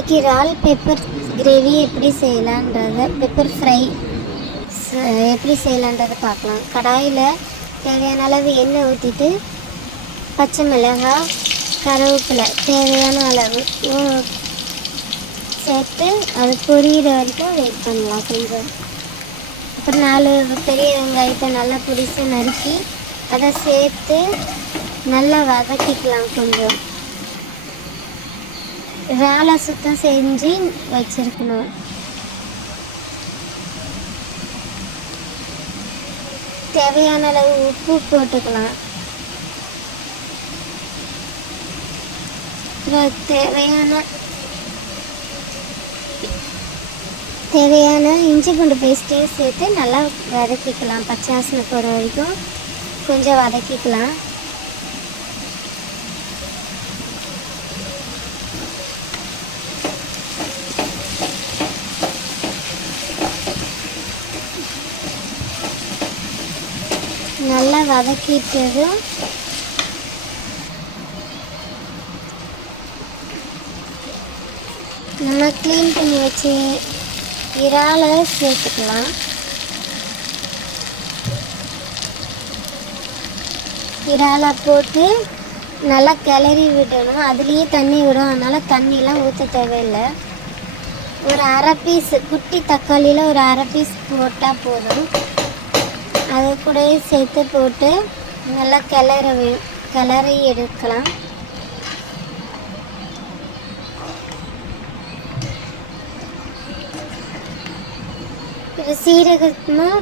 இன்றைக்கி இறால் pepper gravy எப்படி செய்யலான்றத, பெப்பர் ஃப்ரை எப்படி செய்யலான்றதை பார்க்கலாம். கடாயில் தேவையான அளவு எண்ணெய் ஊற்றிட்டு பச்சை மிளகாய் கருவேப்பிலை தேவையான அளவு சேர்த்து அது பொரியிற வரைக்கும் வெயிட் பண்ணலாம் கொஞ்சம். அப்புறம் 4 பெரிய வெங்காயத்தை நல்லா பொடிசு நறுக்கி அதை சேர்த்து நல்லா வதக்கிக்கலாம். கொஞ்சம் இறாலை சுத்தம் செஞ்சு வச்சுருக்கணும். தேவையான அளவு உப்பு போட்டுக்கலாம். அப்புறம் தேவையான இஞ்சி பூண்டு பேஸ்ட்டையும் சேர்த்து நல்லா வதக்கிக்கலாம். பச்சை வாசனை போகிற வரைக்கும் கொஞ்சம் வதக்கிக்கலாம். நல்லா வதக்கிட்டது நம்ம க்ளீன் பண்ணி வச்சு இறாலை சேர்த்துக்கலாம். இறாலை போட்டு நல்லா கிளறி விடணும். அதுலேயே தண்ணி விடும், அதனால் தண்ணிலாம் ஊற்ற தேவையில்லை. ஒரு அரை பீஸ் குட்டி தக்காளியில் ஒரு அரை பீஸ் போட்டால் போதும். அதை கூட சேர்த்து போட்டு நல்லா கிளறி எடுக்கலாம். இது சீரகமும்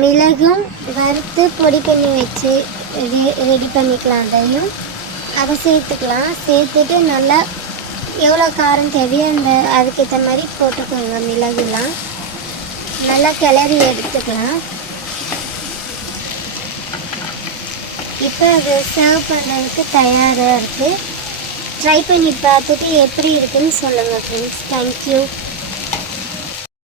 மிளகும் வறுத்து பொடி பண்ணி வச்சு ரெடி பண்ணிக்கலாம். அதையும் அதை சேர்த்துக்கலாம். சேர்த்துட்டு நல்லா எவ்வளோ காரம் தேவையோ அதுக்கேற்ற மாதிரி போட்டுக்கோங்க. மிளகுலாம் நல்லா கிளறி எடுத்துக்கலாம். இப்போ அது சர்வ் பண்ணுறதுக்கு தயாராக இருக்குது. ட்ரை பண்ணி பார்த்துட்டு எப்படி இருக்குன்னு சொல்லுங்கள் ஃப்ரெண்ட்ஸ். தேங்க்யூ.